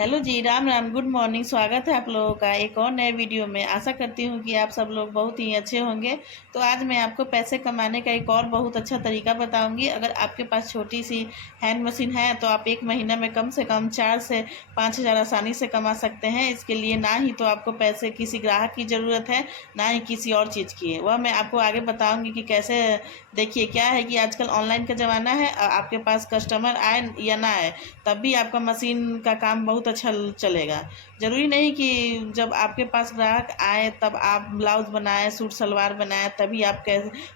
Hello जी, Ram Ram, good morning. स्वागत है आप लोगों का एक और नए वीडियो में। आशा करती हूँ कि आप सब लोग बहुत ही अच्छे होंगे। तो आज मैं आपको पैसे कमाने का एक और बहुत अच्छा तरीका बताऊंगी। अगर आपके पास छोटी सी हैंड मशीन है तो आप एक महीना में कम से कम 4 से 5 हज़ार आसानी से कमा सकते हैं। इसके लिए ना ही तो आपको पैसे किसी ग्राहक की ज़रूरत है, ना ही किसी और चीज़ की। वह मैं आपको आगे बताऊँगी कि कैसे। देखिए क्या है कि आजकल ऑनलाइन का ज़माना है। आपके पास कस्टमर आए या ना आए, तब भी आपका मशीन का काम बहुत अच्छा चलेगा। ज़रूरी नहीं कि जब आपके पास ग्राहक आए तब आप ब्लाउज़ बनाए, सूट सलवार बनाए, तभी आप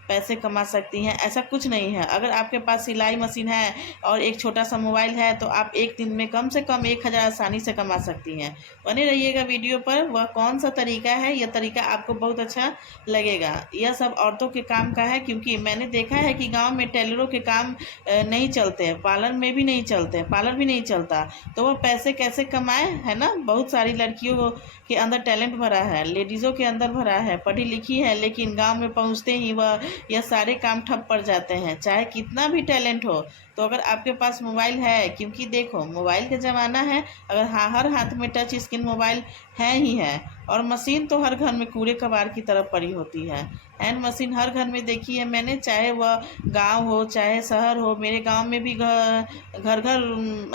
पैसे कमा सकती हैं। ऐसा कुछ नहीं है। अगर आपके पास सिलाई मशीन है और एक छोटा सा मोबाइल है तो आप एक दिन में कम से कम 1 हज़ार आसानी से कमा सकती हैं। बने रहिएगा वीडियो पर। वह कौन सा तरीका है, यह तरीका आपको बहुत अच्छा लगेगा। यह सब औरतों के काम का है, क्योंकि मैंने देखा है कि गाँव में टेलरों के काम नहीं चलते हैं, पार्लर में भी नहीं चलते हैं, पार्लर भी नहीं चलता। तो वह पैसे कैसे कमाए, है ना। बहुत सारी लड़कियों के अंदर टैलेंट भरा है, लेडीज़ों के अंदर भरा है, पढ़ी लिखी है, लेकिन गांव में पहुंचते ही वह यह सारे काम ठप पड़ जाते हैं, चाहे कितना भी टैलेंट हो। तो अगर आपके पास मोबाइल है, क्योंकि देखो मोबाइल का ज़माना है, अगर हर हाथ में टच स्क्रीन मोबाइल है ही है, और मशीन तो हर घर में कूड़े कबाड़ की तरफ पड़ी होती है। हैंड मशीन हर घर में देखी है मैंने, चाहे वह गांव हो चाहे शहर हो। मेरे गांव में भी घर घर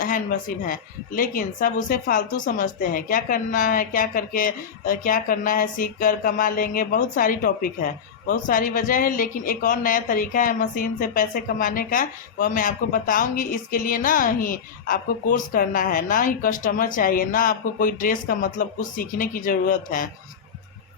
हैंड मशीन है, लेकिन सब उसे फालतू समझते हैं। क्या करना है, क्या करके क्या करना है, सीख कर कमा लेंगे। बहुत सारी टॉपिक है, बहुत सारी वजह है, लेकिन एक और नया तरीका है मशीन से पैसे कमाने का, वह मैं आपको बताऊंगी। इसके लिए ना ही आपको कोर्स करना है, ना ही कस्टमर चाहिए, ना आपको कोई ड्रेस का मतलब कुछ सीखने की ज़रूरत है।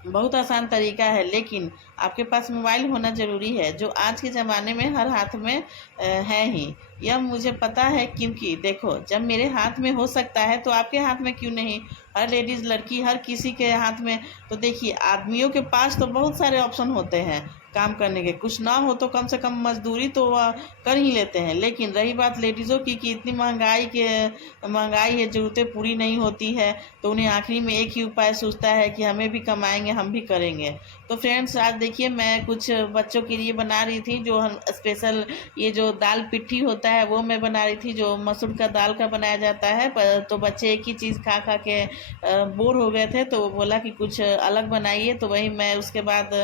बहुत आसान तरीका है, लेकिन आपके पास मोबाइल होना ज़रूरी है, जो आज के ज़माने में हर हाथ में है ही। यह मुझे पता है, क्योंकि देखो जब मेरे हाथ में हो सकता है तो आपके हाथ में क्यों नहीं। हर लेडीज़ लड़की हर किसी के हाथ में। तो देखिए आदमियों के पास तो बहुत सारे ऑप्शन होते हैं काम करने के। कुछ ना हो तो कम से कम मजदूरी तो वह कर ही लेते हैं। लेकिन रही बात लेडीज़ों की कि इतनी महंगाई है, ज़रूरतें पूरी नहीं होती है, तो उन्हें आखिरी में एक ही उपाय सूझता है कि हमें भी कमाएंगे, हम भी करेंगे। तो फ्रेंड्स आज देखिए मैं कुछ बच्चों के लिए बना रही थी, जो हम स्पेशल ये जो दाल पिट्ठी होता है वो मैं बना रही थी, जो मसूर का दाल का बनाया जाता है। तो बच्चे एक ही चीज़ खा खा के बोर हो गए थे, तो वो बोला कि कुछ अलग बनाइए। तो वही मैं उसके बाद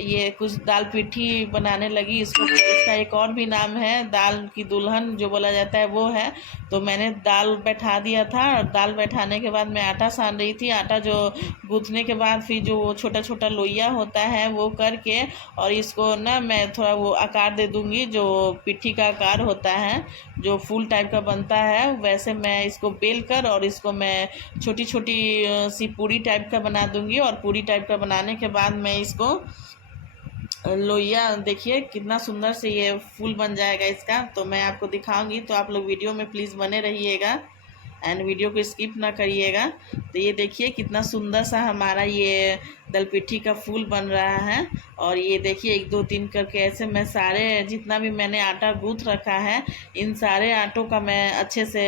ये कुछ दाल पिट्ठी बनाने लगी। इसका एक और भी नाम है, दाल की दुल्हन जो बोला जाता है वो है। तो मैंने दाल बैठा दिया था, और दाल बैठाने के बाद मैं आटा सान रही थी। आटा जो गूँथने के बाद फिर जो छोटा छोटा लोइया होता है वो करके, और इसको ना मैं थोड़ा वो आकार दे दूँगी, जो पिट्ठी का आकार होता है, जो फूल टाइप का बनता है, वैसे मैं इसको बेल कर और इसको मैं छोटी छोटी सी पूरी टाइप का बना दूँगी। और पूरी टाइप का बनाने के बाद मैं इसको लोइया, देखिए कितना सुंदर से ये फूल बन जाएगा इसका। तो मैं आपको दिखाऊंगी, तो आप लोग वीडियो में प्लीज़ बने रहिएगा एंड वीडियो को स्किप ना करिएगा। तो ये देखिए कितना सुंदर सा हमारा ये दलपिट्ठी का फूल बन रहा है। और ये देखिए 1 2 3 करके ऐसे मैं सारे जितना भी मैंने आटा गूँथ रखा है, इन सारे आटों का मैं अच्छे से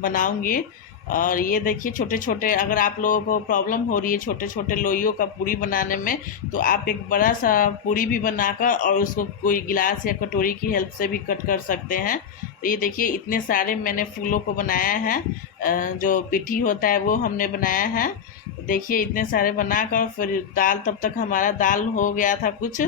बनाऊंगी। और ये देखिए छोटे छोटे, अगर आप लोगों को प्रॉब्लम हो रही है छोटे छोटे लोइयों का पूरी बनाने में, तो आप एक बड़ा सा पूरी भी बनाकर और उसको कोई गिलास या कटोरी की हेल्प से भी कट कर सकते हैं। तो ये देखिए इतने सारे मैंने फूलों को बनाया है, जो पिट्ठी होता है वो हमने बनाया है। देखिए इतने सारे बनाकर फिर दाल, तब तक हमारा दाल हो गया था कुछ।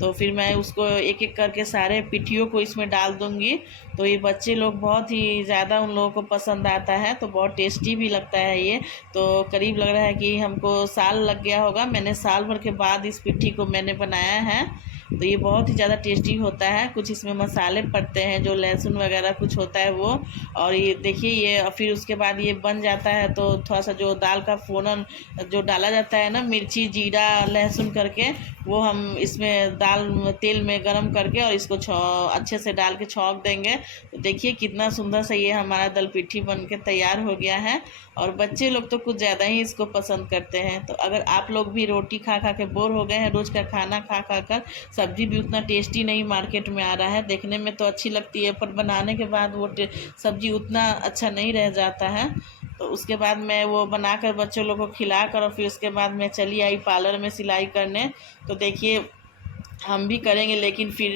तो फिर मैं उसको एक एक करके सारे पिट्ठियों को इसमें डाल दूँगी। तो ये बच्चे लोग बहुत ही ज़्यादा उन लोगों को पसंद आता है, तो बहुत टेस्टी भी लगता है ये। तो करीब लग रहा है कि हमको साल लग गया होगा, मैंने साल भर के बाद इस पिट्ठी को मैंने बनाया है। तो ये बहुत ही ज़्यादा टेस्टी होता है। कुछ इसमें मसाले पड़ते हैं, जो लहसुन वगैरह कुछ होता है वो। और ये देखिए ये फिर उसके बाद ये बन जाता है, तो थोड़ा सा जो दाल का फोड़न जो डाला जाता है ना, मिर्ची जीरा लहसुन करके, वो हम इसमें दाल तेल में गरम करके और इसको अच्छे से डाल के छौंक देंगे। तो देखिए कितना सुंदर सा ये हमारा दल पिट्ठी बन के तैयार हो गया है। और बच्चे लोग तो कुछ ज़्यादा ही इसको पसंद करते हैं। तो अगर आप लोग भी रोटी खा खा के बोर हो गए हैं, रोज़ का खाना खा खा कर, सब्जी भी उतना टेस्टी नहीं मार्केट में आ रहा है, देखने में तो अच्छी लगती है पर बनाने के बाद वो सब्जी उतना अच्छा नहीं रह जाता है। तो उसके बाद मैं वो बनाकर बच्चों लोगों को खिला कर, और फिर उसके बाद मैं चली आई पार्लर में सिलाई करने। तो देखिए हम भी करेंगे, लेकिन फिर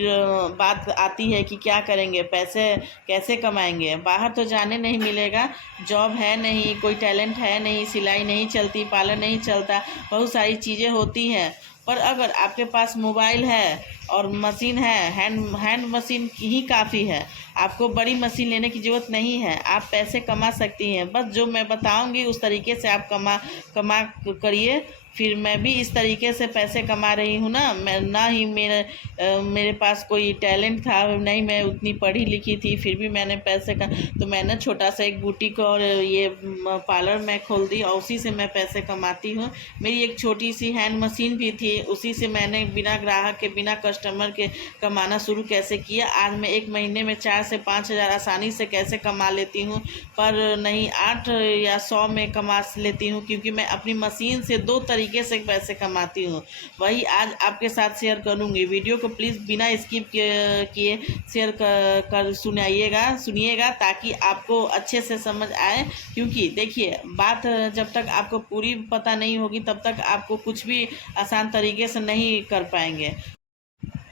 बात आती है कि क्या करेंगे, पैसे कैसे कमाएंगे। बाहर तो जाने नहीं मिलेगा, जॉब है नहीं, कोई टैलेंट है नहीं, सिलाई नहीं चलती, पार्लर नहीं चलता, बहुत सारी चीज़ें होती हैं। पर अगर आपके पास मोबाइल है और मशीन है, हैंड मशीन ही काफ़ी है, आपको बड़ी मशीन लेने की ज़रूरत नहीं है, आप पैसे कमा सकती हैं। बस जो मैं बताऊंगी उस तरीके से आप कमा करिए। फिर मैं भी इस तरीके से पैसे कमा रही हूँ ना। मैं ना ही मेरे पास कोई टैलेंट था, नहीं मैं उतनी पढ़ी लिखी थी, फिर भी मैंने पैसे का तो मैंने छोटा सा एक बुटीक और ये पार्लर मैं खोल दी और उसी से मैं पैसे कमाती हूँ। मेरी एक छोटी सी हैंड मशीन भी थी, उसी से मैंने बिना ग्राहक के, बिना कस्टमर के कमाना शुरू कैसे किया। आज मैं एक महीने में 4 से 5 हज़ार आसानी से कैसे कमा लेती हूँ, पर नहीं 8 या 100 में कमा लेती हूँ, क्योंकि मैं अपनी मशीन से 2 तरीके से पैसे कमाती हूँ। वही आज आपके साथ शेयर करूँगी। वीडियो को प्लीज़ बिना स्किप किए शेयर कर सुनिएगा ताकि आपको अच्छे से समझ आए। क्योंकि देखिए, बात जब तक आपको पूरी पता नहीं होगी तब तक आपको कुछ भी आसान तरीके से नहीं कर पाएंगे।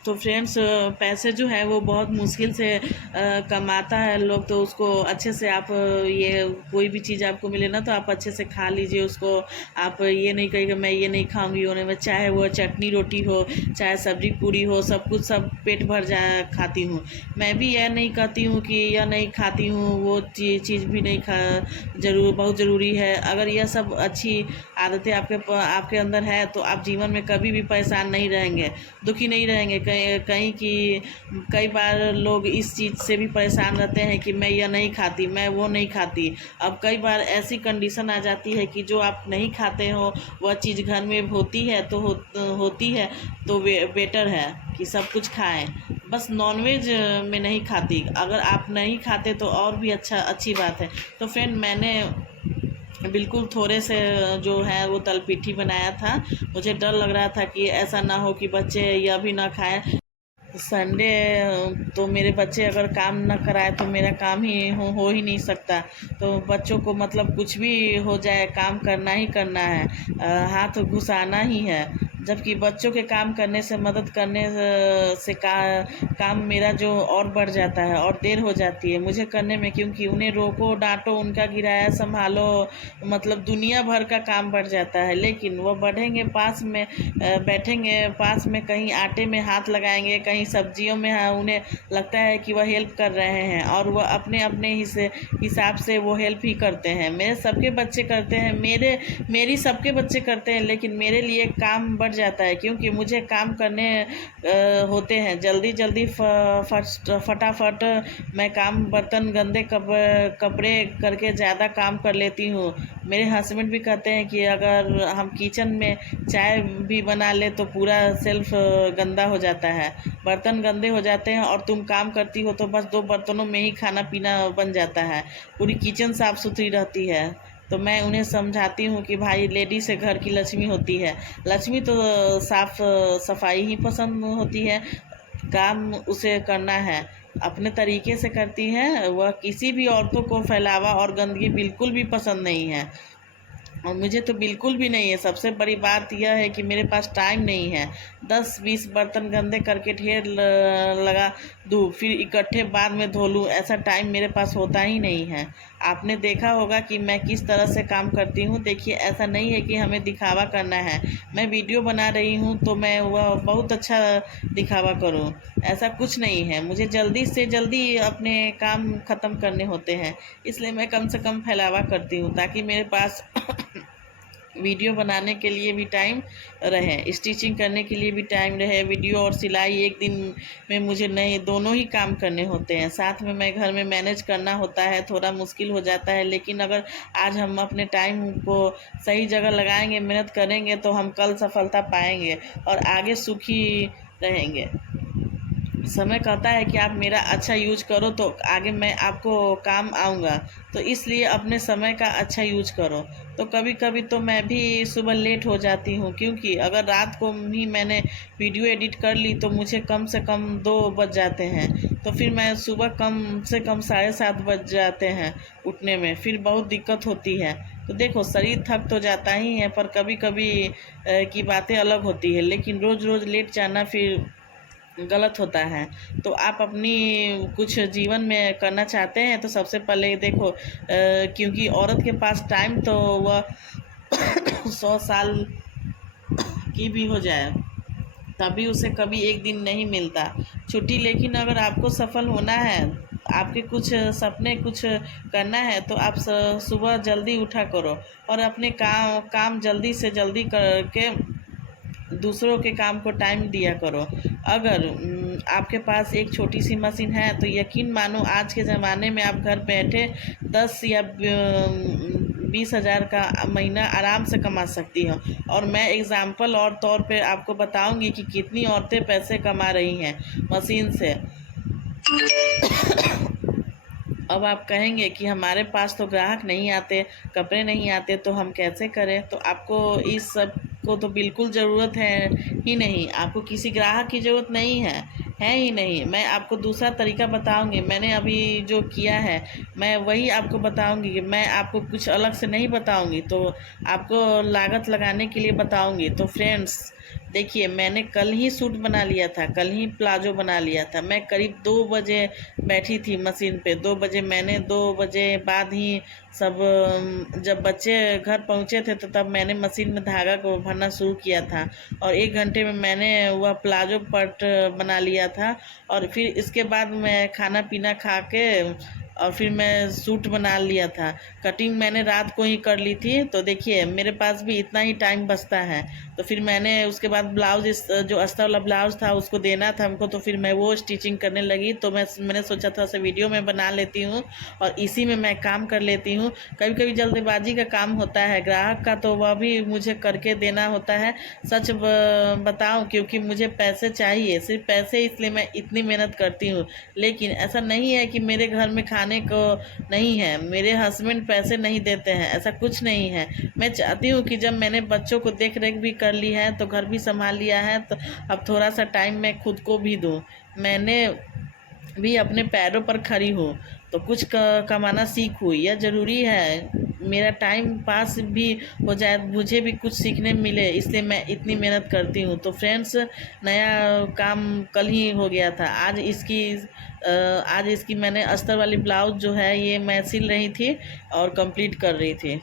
तो फ्रेंड्स, पैसे जो है वो बहुत मुश्किल से कमाता है लोग, तो उसको अच्छे से आप ये कोई भी चीज़ आपको मिले ना तो आप अच्छे से खा लीजिए उसको। आप ये नहीं कहिएगा मैं ये नहीं खाऊंगी होने में, चाहे वो चटनी रोटी हो, चाहे सब्जी पूरी हो, सब कुछ सब पेट भर जा खाती हूँ। मैं भी यह नहीं कहती हूँ कि यह नहीं खाती हूँ, वो चीज़ भी नहीं बहुत ज़रूरी है। अगर यह सब अच्छी आदतें आपके अंदर है तो आप जीवन में कभी भी परेशान नहीं रहेंगे, दुखी नहीं रहेंगे। कहीं कि कई बार लोग इस चीज़ से भी परेशान रहते हैं कि मैं यह नहीं खाती, मैं वो नहीं खाती। अब कई बार ऐसी कंडीशन आ जाती है कि जो आप नहीं खाते हो वह चीज़ घर में होती है तो बेटर है कि सब कुछ खाएं। बस नॉनवेज में नहीं खाती। अगर आप नहीं खाते तो और भी अच्छी बात है। तो फ्रेंड, मैंने बिल्कुल थोड़े से जो है वो तलपीठी बनाया था। मुझे डर लग रहा था कि ऐसा ना हो कि बच्चे यह भी ना खाएं। संडे तो मेरे बच्चे अगर काम न कराए तो मेरा काम ही हो ही नहीं सकता। तो बच्चों को मतलब कुछ भी हो जाए काम करना ही करना है, हाथ घुसाना ही है। जबकि बच्चों के काम करने से, मदद करने से काम मेरा जो और बढ़ जाता है और देर हो जाती है मुझे करने में, क्योंकि उन्हें रोको डांटो, उनका किराया संभालो, मतलब दुनिया भर का काम बढ़ जाता है। लेकिन वो बढ़ेंगे पास में, बैठेंगे पास में, कहीं आटे में हाथ लगाएंगे, कहीं सब्जियों में, उन्हें लगता है कि वह हेल्प कर रहे हैं और वह अपने अपने हिसाब से वो हेल्प ही करते हैं। मेरे सबके बच्चे करते हैं, मेरी सबके बच्चे करते हैं, लेकिन मेरे लिए काम बढ़ जाता है, क्योंकि मुझे काम करने होते हैं जल्दी फटाफट। मैं काम, बर्तन, गंदे कपड़े करके ज़्यादा काम कर लेती हूँ। मेरे हस्बैंड भी कहते हैं कि अगर हम किचन में चाय भी बना ले तो पूरा सेल्फ गंदा हो जाता है, बर्तन गंदे हो जाते हैं, और तुम काम करती हो तो बस 2 बर्तनों में ही खाना पीना बन जाता है, पूरी किचन साफ़ सुथरी रहती है। तो मैं उन्हें समझाती हूँ कि भाई, लेडीज से घर की लक्ष्मी होती है। लक्ष्मी तो साफ सफाई ही पसंद होती है, काम उसे करना है, अपने तरीके से करती है। वह किसी भी औरतों को फैलावा और गंदगी बिल्कुल भी पसंद नहीं है, और मुझे तो बिल्कुल भी नहीं है। सबसे बड़ी बात यह है कि मेरे पास टाइम नहीं है 10-20 बर्तन गंदे करके ढेर लगा दूँ, फिर इकट्ठे बाद में धो लूँ, ऐसा टाइम मेरे पास होता ही नहीं है। आपने देखा होगा कि मैं किस तरह से काम करती हूँ। देखिए, ऐसा नहीं है कि हमें दिखावा करना है, मैं वीडियो बना रही हूँ तो मैं वह बहुत अच्छा दिखावा करूँ, ऐसा कुछ नहीं है। मुझे जल्दी से जल्दी अपने काम ख़त्म करने होते हैं, इसलिए मैं कम से कम फैलावा करती हूँ ताकि मेरे पास वीडियो बनाने के लिए भी टाइम रहे, स्टिचिंग करने के लिए भी टाइम रहे। वीडियो और सिलाई एक दिन में मुझे नहीं, दोनों ही काम करने होते हैं, साथ में मैं घर में मैनेज करना होता है, थोड़ा मुश्किल हो जाता है। लेकिन अगर आज हम अपने टाइम को सही जगह लगाएंगे, मेहनत करेंगे, तो हम कल सफलता पाएंगे और आगे सुखी रहेंगे। समय कहता है कि आप मेरा अच्छा यूज करो तो आगे मैं आपको काम आऊँगा, तो इसलिए अपने समय का अच्छा यूज करो। तो कभी कभी तो मैं भी सुबह लेट हो जाती हूँ, क्योंकि अगर रात को ही मैंने वीडियो एडिट कर ली तो मुझे कम से कम 2 बज जाते हैं, तो फिर मैं सुबह कम से कम 7:30 बज जाते हैं उठने में, फिर बहुत दिक्कत होती है। तो देखो, शरीर थक तो जाता ही है, पर कभी कभी की बातें अलग होती है, लेकिन रोज़ रोज़ लेट जाना फिर गलत होता है। तो आप अपनी कुछ जीवन में करना चाहते हैं तो सबसे पहले देखो, क्योंकि औरत के पास टाइम तो वह 100 साल की भी हो जाए तभी उसे कभी एक दिन नहीं मिलता छुट्टी। लेकिन अगर आपको सफल होना है, आपके कुछ सपने कुछ करना है, तो आप सुबह जल्दी उठा करो और अपने काम जल्दी से जल्दी करके दूसरों के काम को टाइम दिया करो। अगर आपके पास एक छोटी सी मशीन है तो यकीन मानो आज के ज़माने में आप घर बैठे 10 या 20 हज़ार का महीना आराम से कमा सकती हो। और मैं एग्ज़ाम्पल और तौर पे आपको बताऊंगी कि कितनी औरतें पैसे कमा रही हैं मशीन से। अब आप कहेंगे कि हमारे पास तो ग्राहक नहीं आते, कपड़े नहीं आते, तो हम कैसे करें? तो आपको इस सब को तो बिल्कुल ज़रूरत है ही नहीं। आपको किसी ग्राहक की ज़रूरत नहीं है ही नहीं। मैं आपको दूसरा तरीका बताऊंगी। मैंने अभी जो किया है मैं वही आपको बताऊंगी, कि मैं आपको कुछ अलग से नहीं बताऊंगी, तो आपको लागत लगाने के लिए बताऊंगी। तो फ्रेंड्स देखिए, मैंने कल ही सूट बना लिया था, कल ही प्लाजो बना लिया था। मैं करीब 2 बजे बैठी थी मशीन पे। 2 बजे मैंने 2 बजे बाद ही सब जब बच्चे घर पहुंचे थे तो तब मैंने मशीन में धागा को भरना शुरू किया था और 1 घंटे में मैंने वह प्लाजो पट बना लिया था। और फिर इसके बाद मैं खाना पीना खा के और फिर मैं सूट बना लिया था। कटिंग मैंने रात को ही कर ली थी। तो देखिए, मेरे पास भी इतना ही टाइम बचता है। तो फिर मैंने उसके बाद ब्लाउज, इस जो अस्तर वाला ब्लाउज था उसको देना था हमको, तो फिर मैं वो स्टिचिंग करने लगी। तो मैंने सोचा था उसे वीडियो में बना लेती हूँ और इसी में मैं काम कर लेती हूँ। कभी कभी जल्दबाजी का काम होता है, ग्राहक का, तो वह भी मुझे करके देना होता है। सच बताऊं, क्योंकि मुझे पैसे चाहिए, सिर्फ पैसे, इसलिए मैं इतनी मेहनत करती हूँ। लेकिन ऐसा नहीं है कि मेरे घर में खाने को नहीं है, मेरे हस्बैंड पैसे नहीं देते हैं, ऐसा कुछ नहीं है। मैं चाहती हूँ कि जब मैंने बच्चों को देख रेख भी कर ली है, तो घर भी संभाल लिया है, तो अब थोड़ा सा टाइम मैं खुद को भी दूँ। मैंने भी अपने पैरों पर खड़ी हूँ, तो कुछ कमाना सीखूँ, यह ज़रूरी है। मेरा टाइम पास भी हो जाए, मुझे भी कुछ सीखने मिले, इसलिए मैं इतनी मेहनत करती हूँ। तो फ्रेंड्स, नया काम कल ही हो गया था। आज इसकी मैंने अस्तर वाली ब्लाउज जो है ये मैं सिल रही थी और कंप्लीट कर रही थी।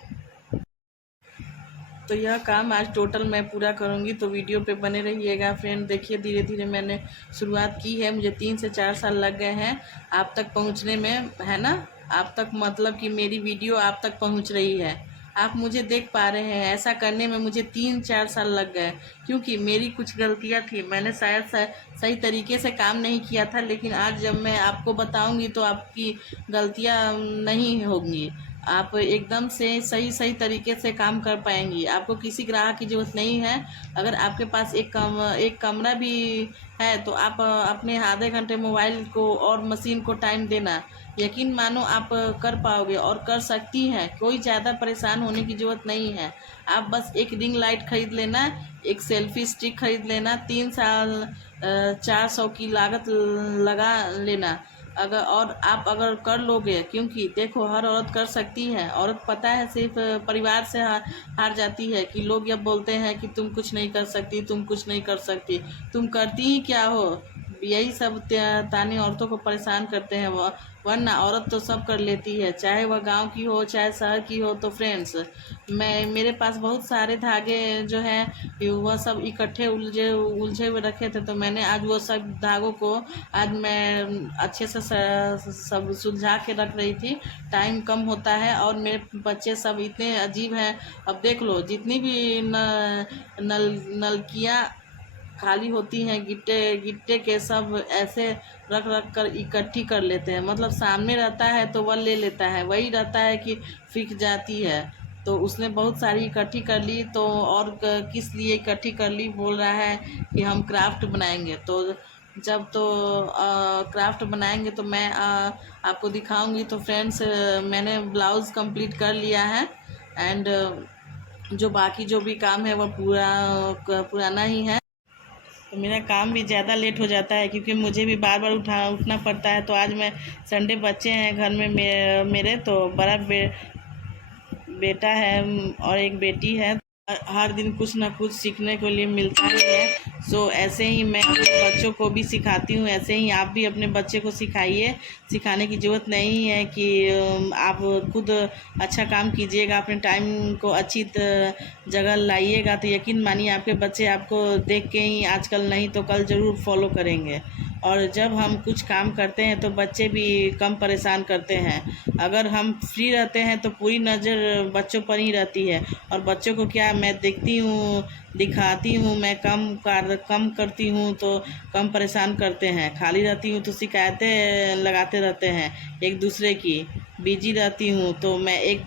तो यह काम आज टोटल मैं पूरा करूंगी, तो वीडियो पे बने रहिएगा। फ्रेंड देखिए, धीरे धीरे मैंने शुरुआत की है, मुझे 3 से 4 साल लग गए हैं आप तक पहुंचने में, है ना। आप तक मतलब कि मेरी वीडियो आप तक पहुंच रही है, आप मुझे देख पा रहे हैं। ऐसा करने में मुझे 3-4 साल लग गए, क्योंकि मेरी कुछ गलतियां थी, मैंने शायद सही तरीके से काम नहीं किया था। लेकिन आज जब मैं आपको बताऊंगी तो आपकी गलतियां नहीं होंगी, आप एकदम से सही सही तरीके से काम कर पाएंगी। आपको किसी ग्राहक की ज़रूरत नहीं है। अगर आपके पास एक कमरा भी है तो आप अपने आधे घंटे मोबाइल को और मशीन को टाइम देना, यकीन मानो आप कर पाओगे और कर सकती हैं। कोई ज़्यादा परेशान होने की ज़रूरत नहीं है। आप बस एक रिंग लाइट खरीद लेना, एक सेल्फी स्टिक खरीद लेना, 3 साल 400 की लागत लगा लेना। अगर अगर कर लोगे, क्योंकि देखो हर औरत कर सकती है। औरत पता है सिर्फ परिवार से हार जाती है, कि लोग यह बोलते हैं कि तुम कुछ नहीं कर सकती, तुम कुछ नहीं कर सकती, तुम करती ही क्या हो। यही सब ताने औरतों को परेशान करते हैं। वरना औरत तो सब कर लेती है, चाहे वह गांव की हो चाहे शहर की हो। तो फ्रेंड्स, मेरे पास बहुत सारे धागे जो हैं वह सब इकट्ठे उलझे हुए रखे थे, तो मैंने आज वो सब धागों को आज मैं अच्छे से सब सुलझा के रख रही थी। टाइम कम होता है और मेरे बच्चे सब इतने अजीब हैं। अब देख लो, जितनी भी नलकियाँ खाली होती हैं, गिट्टे गिट्टे के सब ऐसे रख रख कर इकट्ठी कर लेते हैं। मतलब सामने रहता है तो वह ले लेता है, वही रहता है कि फिक जाती है। तो उसने बहुत सारी इकट्ठी कर ली। तो और किस लिए इकट्ठी कर ली, बोल रहा है कि हम क्राफ्ट बनाएंगे। तो जब तो क्राफ्ट बनाएंगे तो मैं आपको दिखाऊंगी। तो फ्रेंड्स, मैंने ब्लाउज़ कंप्लीट कर लिया है एंड जो बाकी जो भी काम है वह पुराना ही है। तो मेरा काम भी ज़्यादा लेट हो जाता है, क्योंकि मुझे भी बार बार उठना पड़ता है। तो आज मैं संडे, बच्चे हैं घर में मेरे, तो बड़ा बेटा है और एक बेटी है। हर दिन कुछ ना कुछ सीखने को लिए मिलता ही है। सो ऐसे ही मैं अपने बच्चों को भी सिखाती हूँ, ऐसे ही आप भी अपने बच्चे को सिखाइए। सिखाने की ज़रूरत नहीं है कि आप खुद अच्छा काम कीजिएगा, अपने टाइम को अच्छी जगह लाइएगा तो यकीन मानिए आपके बच्चे आपको देख के ही आजकल नहीं तो कल ज़रूर फॉलो करेंगे। और जब हम कुछ काम करते हैं तो बच्चे भी कम परेशान करते हैं। अगर हम फ्री रहते हैं तो पूरी नज़र बच्चों पर ही रहती है, और बच्चों को क्या मैं देखती हूँ, दिखाती हूँ, मैं कम करती हूँ तो कम परेशान करते हैं, खाली रहती हूँ तो शिकायतें लगाते रहते हैं एक दूसरे की। बिजी रहती हूँ तो मैं एक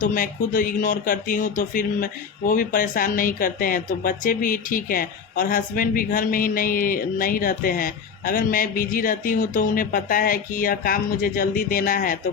तो मैं खुद इग्नोर करती हूँ तो फिर वो भी परेशान नहीं करते हैं, तो बच्चे भी ठीक हैं और हस्बैंड भी घर में ही नहीं रहते हैं। अगर मैं बिजी रहती हूँ तो उन्हें पता है कि यह काम मुझे जल्दी देना है, तो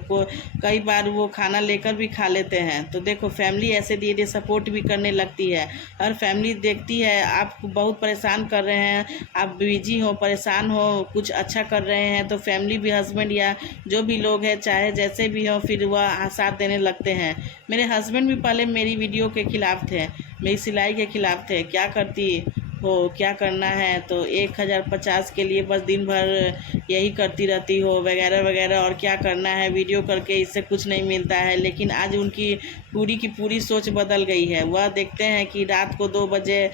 कई बार वो खाना लेकर भी खा लेते हैं। तो देखो फैमिली ऐसे धीरे धीरे सपोर्ट भी करने लगती है। अगर फैमिली देखती है आप बहुत परेशान कर रहे हैं, आप बिजी हो, परेशान हो, कुछ अच्छा कर रहे हैं, तो फैमिली भी, हस्बैंड या जो भी लोग हैं चाहे जैसे भी हो, फिर वह साथ देने लगते हैं। मेरे हस्बैंड भी पहले मेरी वीडियो के खिलाफ थे, मेरी सिलाई के खिलाफ थे, क्या करती हो, क्या करना है, तो 1050 के लिए बस दिन भर यही करती रहती हो वगैरह वगैरह, और क्या करना है, वीडियो करके इससे कुछ नहीं मिलता है। लेकिन आज उनकी पूरी की पूरी सोच बदल गई है। वह देखते हैं कि रात को 2 बजे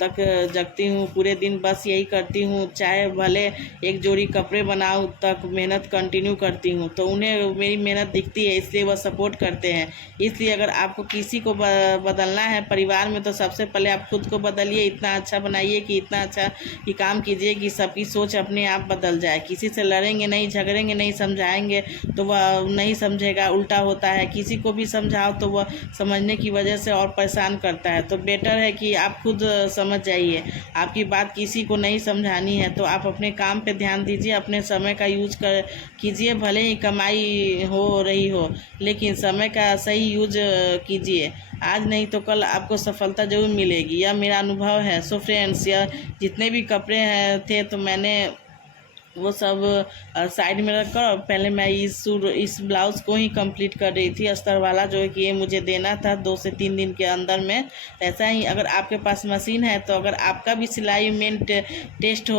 तक जगती हूँ, पूरे दिन बस यही करती हूँ, चाहे भले एक जोड़ी कपड़े बनाऊँ तक मेहनत कंटिन्यू करती हूँ। तो उन्हें मेरी मेहनत दिखती है, इसलिए वह सपोर्ट करते हैं। इसलिए अगर आपको किसी को बदलना है परिवार में तो सबसे पहले आप खुद को बदलिए, इतना अच्छा बनाइए कि इतना अच्छा कि काम कीजिए कि सबकी सोच अपने आप बदल जाए। किसी से लड़ेंगे नहीं, झगड़ेंगे नहीं, समझाएंगे तो वह नहीं समझेगा, उल्टा होता है। किसी को भी समझाओ तो वह समझने की वजह से और परेशान करता है। तो बेटर है कि आप खुद समझ जाइए। आपकी बात किसी को नहीं समझानी है तो आप अपने काम पे ध्यान दीजिए, अपने समय का यूज कीजिए। भले ही कमाई हो रही हो लेकिन समय का सही यूज कीजिए। आज नहीं तो कल आपको सफलता जरूर मिलेगी, यह मेरा अनुभव है। सो फ्रेंड्स, यह जितने भी कपड़े हैं थे तो मैंने वो सब साइड में रखकर पहले मैं इस ब्लाउज़ को ही कंप्लीट कर रही थी, अस्तर वाला, जो है कि ये मुझे देना था 2 से 3 दिन के अंदर में। ऐसा ही अगर आपके पास मशीन है तो अगर आपका भी सिलाई में टेस्ट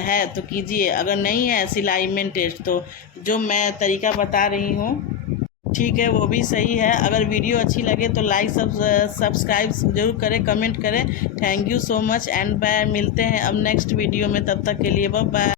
है तो कीजिए, अगर नहीं है सिलाई में टेस्ट तो जो मैं तरीका बता रही हूँ ठीक है वो भी सही है। अगर वीडियो अच्छी लगे तो लाइक सब्सक्राइब जरूर करें, कमेंट करें। Thank you so much and bye. मिलते हैं अब नेक्स्ट वीडियो में, तब तक के लिए बाय बाय।